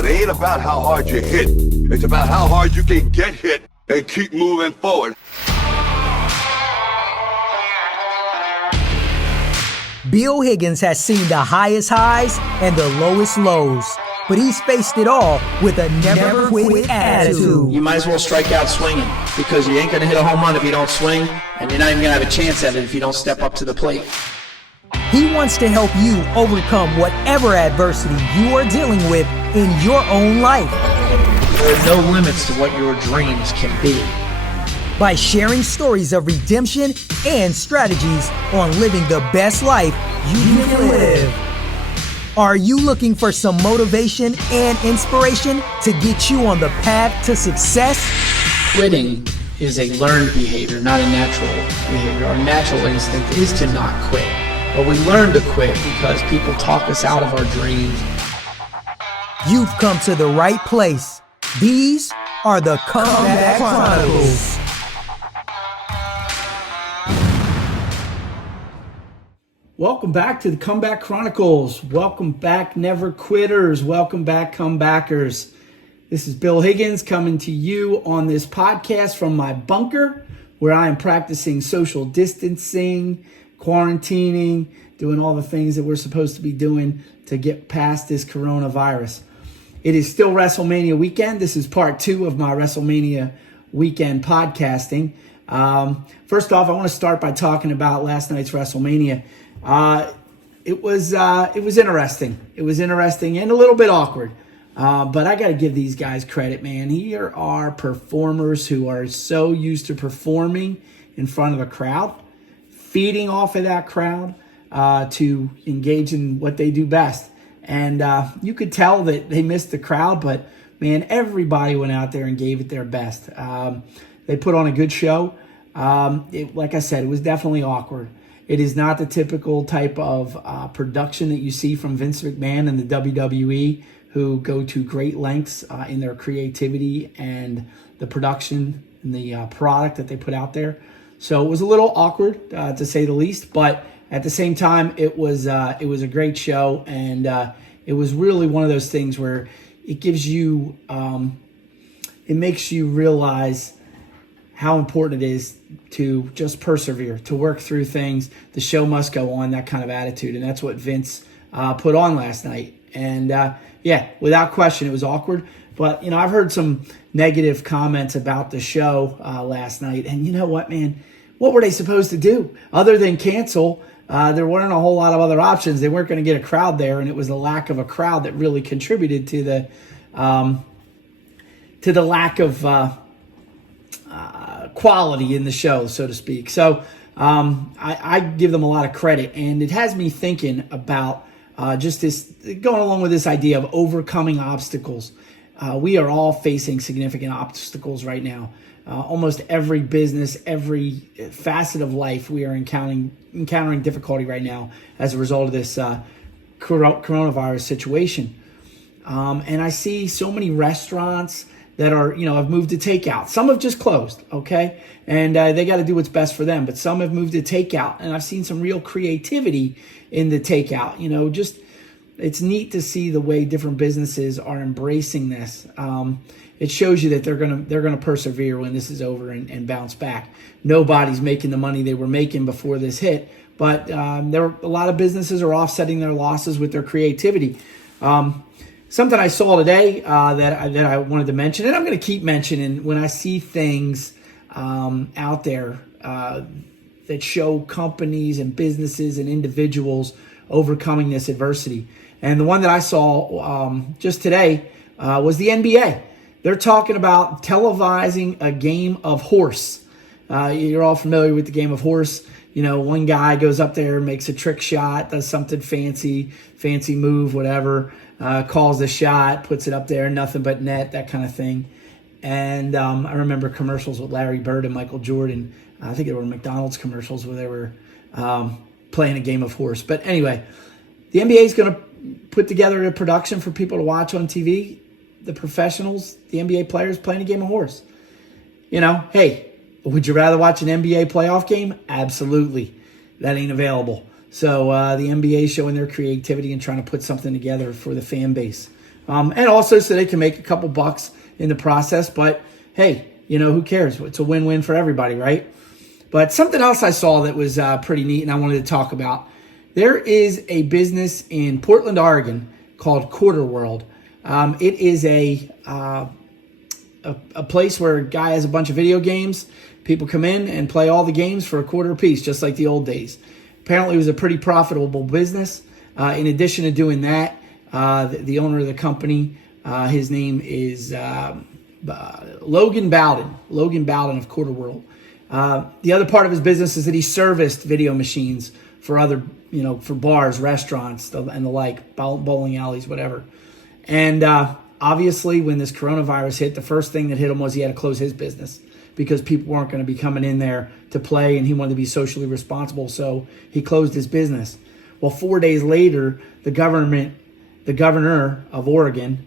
But it ain't about how hard you hit. It's about how hard you can get hit and keep moving forward. Bill Higgins has seen the highest highs and the lowest lows, but he's faced it all with a never quit attitude. You might as well strike out swinging, because you ain't going to hit a home run if you don't swing, and you're not even going to have a chance at it if you don't step up to the plate. He wants to help you overcome whatever adversity you are dealing with in your own life. There are no limits to what your dreams can be. By sharing stories of redemption and strategies on living the best life you can live. Are you looking for some motivation and inspiration to get you on the path to success? Quitting is a learned behavior, not a natural behavior. Our natural instinct is to not quit. But we learn to quit because people talk us out of our dreams. You've come to the right place. These are the Comeback Chronicles. Welcome back to the Comeback Chronicles. Welcome back, never quitters. Welcome back, comebackers. This is Bill Higgins coming to you on this podcast from my bunker, where I am practicing social distancing, quarantining, doing all the things that we're supposed to be doing to get past this coronavirus. It is still Wrestlemania weekend. This is part 2 of my Wrestlemania weekend podcasting. First off, I want to start by talking about last night's Wrestlemania. It was interesting. It was interesting and a little bit awkward. But I got to give these guys credit, man. Here are performers who are so used to performing in front of a crowd, feeding off of that crowd, to engage in what they do best. And you could tell that they missed the crowd, but man, everybody went out there and gave it their best. They put on a good show. Like I said, it was definitely awkward. It is not the typical type of production that you see from Vince McMahon and the WWE, who go to great lengths in their creativity and the production and the product that they put out there. So it was a little awkward, to say the least, but at the same time, it was a great show, and it was really one of those things where it gives you, it makes you realize how important it is to just persevere, to work through things. The show must go on, that kind of attitude, and that's what Vince put on last night. And yeah, without question, it was awkward. But, you know, I've heard some negative comments about the show last night, and you know what, man? What were they supposed to do other than cancel? There weren't a whole lot of other options. They weren't going to get a crowd there, and it was the lack of a crowd that really contributed to the lack of quality in the show, so to speak. So I give them a lot of credit, and it has me thinking about just this, going along with this idea of overcoming obstacles. We are all facing significant obstacles right now. Almost every business, every facet of life, we are encountering difficulty right now as a result of this coronavirus situation. And I see so many restaurants that are, have moved to takeout. Some have just closed, okay? And they got to do what's best for them. But some have moved to takeout. And I've seen some real creativity in the takeout. Just it's neat to see the way different businesses are embracing this. It shows you that they're gonna persevere when this is over and bounce back. Nobody's making the money they were making before this hit, but there are a lot of businesses are offsetting their losses with their creativity. Something I saw today that I wanted to mention, and I'm going to keep mentioning when I see things out there that show companies and businesses and individuals overcoming this adversity. And the one that I saw just today was the NBA. They're talking about televising a game of horse. You're all familiar with the game of horse. One guy goes up there, makes a trick shot, does something fancy move, whatever, calls the shot, puts it up there, nothing but net, that kind of thing. And I remember commercials with Larry Bird and Michael Jordan. I think it were McDonald's commercials where they were playing a game of horse. But anyway, the NBA is going to put together a production for people to watch on TV. The professionals, the NBA players playing a game of horse. Hey, would you rather watch an NBA playoff game? Absolutely. That ain't available. So the NBA is showing their creativity and trying to put something together for the fan base. And also so they can make a couple bucks in the process. But hey, who cares? It's a win-win for everybody, right? But something else I saw that was pretty neat and I wanted to talk about. There is a business in Portland, Oregon called Quarter World. It is a place where a guy has a bunch of video games. People come in and play all the games for a quarter apiece, just like the old days. Apparently, it was a pretty profitable business. In addition to doing that, the owner of the company, his name is Logan Bowden. Logan Bowden of Quarter World. The other part of his business is that he serviced video machines for other, for bars, restaurants, and the like, bowling alleys, whatever. And obviously, when this coronavirus hit, the first thing that hit him was he had to close his business because people weren't going to be coming in there to play, and he wanted to be socially responsible, so he closed his business. Well, 4 days later, the governor of Oregon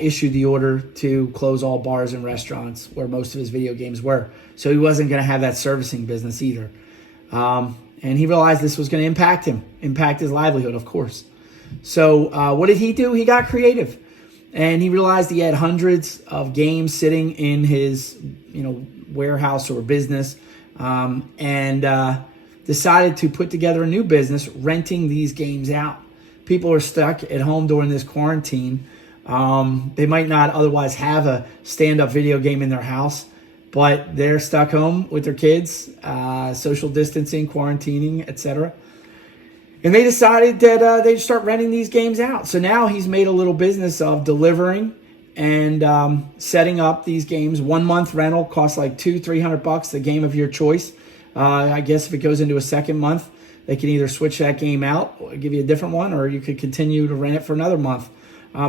issued the order to close all bars and restaurants where most of his video games were. So he wasn't going to have that servicing business either. And he realized this was going to impact his livelihood, of course. So what did he do? He got creative. And he realized he had hundreds of games sitting in his warehouse or business, and decided to put together a new business renting these games out. People are stuck at home during this quarantine. They might not otherwise have a stand-up video game in their house, but they're stuck home with their kids, social distancing, quarantining, etc. And they decided that they'd start renting these games out. So now he's made a little business of delivering and setting up these games. 1 month rental costs like $200-$300, the game of your choice. I guess if it goes into a second month, they can either switch that game out, or give you a different one, or you could continue to rent it for another month.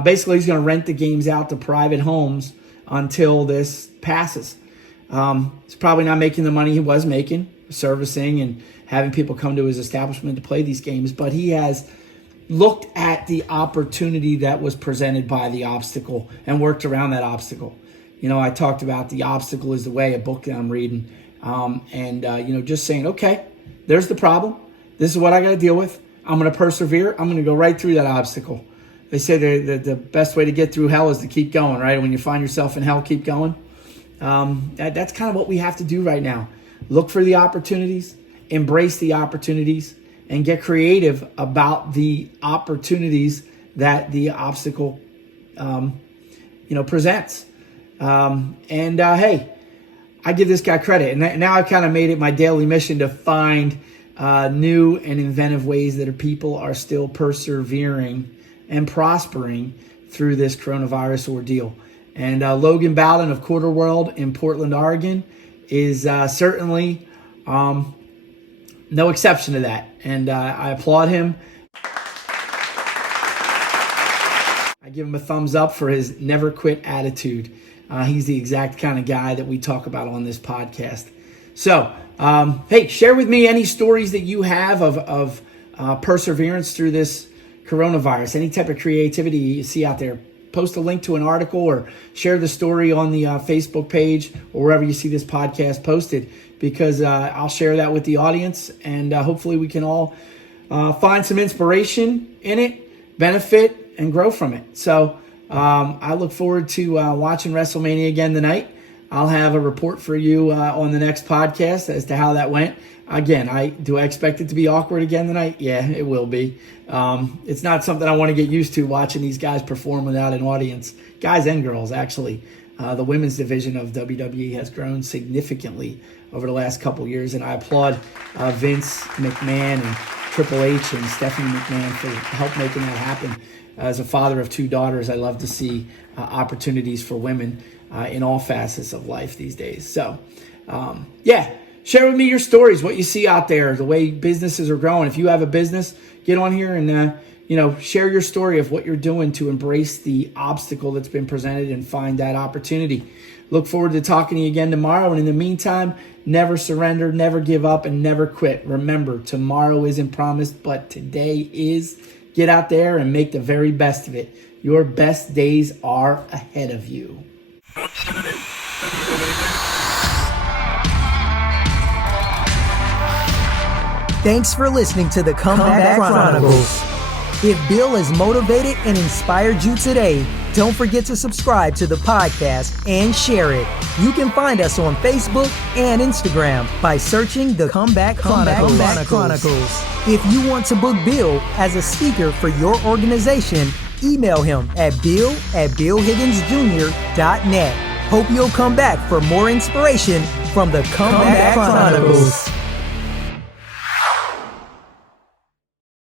Basically, he's going to rent the games out to private homes until this passes. He's probably not making the money he was making, servicing and having people come to his establishment to play these games, but he has looked at the opportunity that was presented by the obstacle and worked around that obstacle. I talked about The Obstacle is the Way, a book that I'm reading, just saying, okay, there's the problem. This is what I got to deal with. I'm going to persevere. I'm going to go right through that obstacle. They say the best way to get through hell is to keep going, right? When you find yourself in hell, keep going. That's kind of what we have to do right now. Look for the opportunities, embrace the opportunities, and get creative about the opportunities that the obstacle, presents. Hey, I give this guy credit. And now I've kind of made it my daily mission to find new and inventive ways that people are still persevering and prospering through this coronavirus ordeal. And Logan Bowden of Quarter World in Portland, Oregon is certainly no exception to that. And I applaud him. I give him a thumbs up for his never quit attitude. He's the exact kind of guy that we talk about on this podcast. So, hey, share with me any stories that you have of perseverance through this coronavirus, any type of creativity you see out there. Post a link to an article or share the story on the Facebook page or wherever you see this podcast posted, because I'll share that with the audience, and hopefully we can all find some inspiration in it, benefit, and grow from it. So I look forward to watching Wrestlemania again tonight. I'll have a report for you on the next podcast as to how that went. Again, do I expect it to be awkward again tonight? Yeah, it will be. It's not something I want to get used to, watching these guys perform without an audience. Guys and girls, actually. The women's division of WWE has grown significantly over the last couple years, and I applaud Vince McMahon and Triple H and Stephanie McMahon for help making that happen. As a father of 2 daughters, I love to see opportunities for women in all facets of life these days. So, share with me your stories, what you see out there, the way businesses are growing. If you have a business, get on here and share your story of what you're doing to embrace the obstacle that's been presented and find that opportunity. Look forward to talking to you again tomorrow. And in the meantime, never surrender, never give up, and never quit. Remember, tomorrow isn't promised, but today is. Get out there and make the very best of it. Your best days are ahead of you. Thanks for listening to the Comeback Chronicles. If Bill has motivated and inspired you today, Don't forget to subscribe to the podcast and share it. You can find us on Facebook and Instagram by searching the Comeback Chronicles. If you want to book Bill as a speaker for your organization, email him at bill@billhigginsjr.net. Hope you'll come back for more inspiration from the Comeback Chronicles.